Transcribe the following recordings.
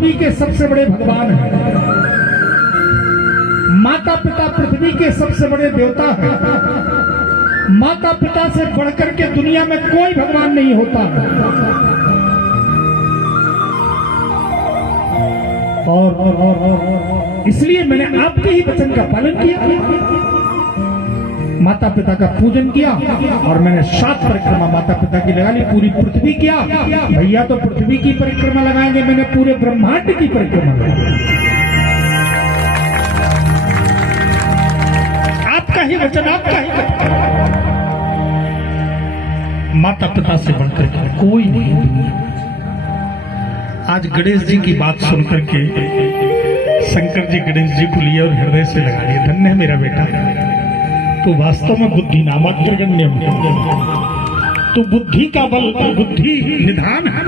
पृथ्वी के सबसे बड़े भगवान हैं, माता पिता पृथ्वी के सबसे बड़े देवता हैं। माता पिता से बढ़कर के दुनिया में कोई भगवान नहीं होता। और इसलिए मैंने आपके ही वचन का पालन किया, माता पिता का पूजन किया, और मैंने 7 परिक्रमा माता पिता की लगा ली। पूरी पृथ्वी किया, भैया तो पृथ्वी की परिक्रमा लगाएंगे, मैंने पूरे ब्रह्मांड की परिक्रमा लगाई। आपका ही वचन, आपका ही वचन। माता पिता से बढ़कर के कोई नहीं। आज गणेश जी की बात सुनकर के शंकर जी गणेश जी को लिए और हृदय से लगा लिए। धन्य है मेरा बेटा, तो वास्तव में बुद्धि नामात्र गण्य, तो बुद्धि का बल, बुद्धि निधान है।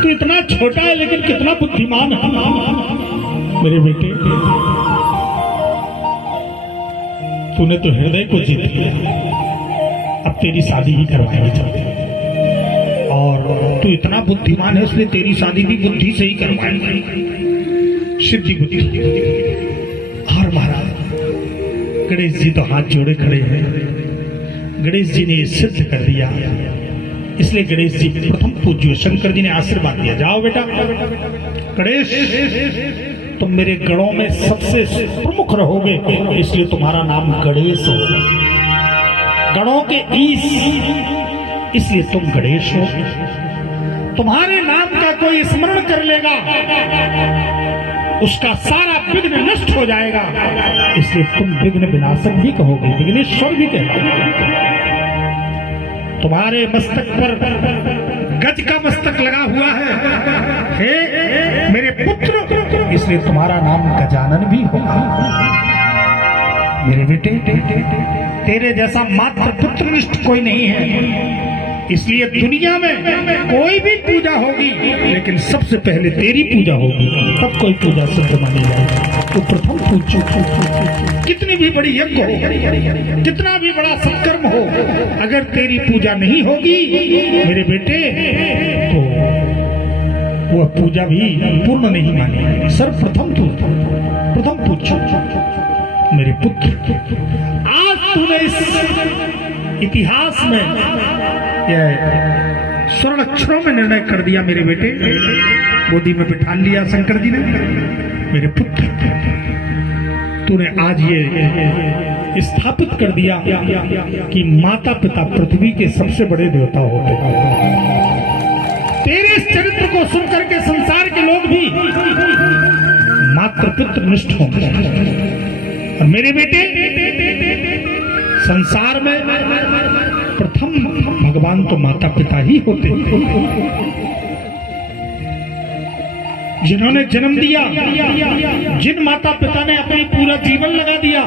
तो इतना छोटा है लेकिन कितना बुद्धिमान है मेरे बेटे। तूने तो हृदय को जीत लिया, अब तेरी शादी ही करवाएंगे चलते। और तू इतना बुद्धिमान है इसलिए तेरी शादी भी बुद्धि से ही करवाएंगे, सिद्धि बुद्धि। और महाराज गणेश जी तो हाथ जोड़े खड़े हैं। गणेश जी ने सिद्ध कर दिया, इसलिए गणेश जी प्रथम पूज्य। शंकर जी ने आशीर्वाद दिया, जाओ बेटा गणेश, तुम मेरे गणों में सबसे प्रमुख रहोगे, इसलिए तुम्हारा नाम गणेश हो। गणों के ईश, इसलिए तुम गणेश हो। तुम्हारे नाम का कोई स्मरण कर लेगा, उसका सारा विघ्न नष्ट हो जाएगा, इसलिए तुम विघ्न विनाशक भी कहोगे, विघ्नेश्वर भी कहोगे। तुम्हारे मस्तक पर गज का मस्तक लगा हुआ है, हे मेरे पुत्र, इसलिए तुम्हारा नाम गजानन भी होगा। मेरे बेटे, तेरे जैसा मात्र पुत्रनिष्ठ कोई नहीं है, इसलिए दुनिया में कोई भी पूजा होगी लेकिन सबसे पहले तेरी पूजा होगी, तब कोई पूजा सिद्ध मानी जाएगी। तो प्रथम पूजो, कितनी भी बड़ी यज्ञ हो, कितना भी बड़ा सत्कर्म हो, अगर तेरी पूजा नहीं होगी मेरे बेटे तो वह पूजा भी पूर्ण नहीं मानी। सर्वप्रथम तू प्रथम पूजो मेरे पुत्र। आज तूने इस इतिहास में स्वर्ण अक्षरों में निर्णय कर दिया मेरे बेटे, गोदी में बिठा लिया शंकर जी ने। मेरे पुत्र, तूने आज ये स्थापित कर दिया कि माता पिता पृथ्वी के सबसे बड़े देवता होते हैं। तेरे इस चरित्र को सुनकर के संसार के लोग भी मात्र पितृ निष्ठ होंगे। और मेरे बेटे, संसार में प्रथम भगवान तो माता पिता ही होते हैं, जिन्होंने जन्म दिया, जिन माता पिता ने अपनी पूरा जीवन लगा दिया।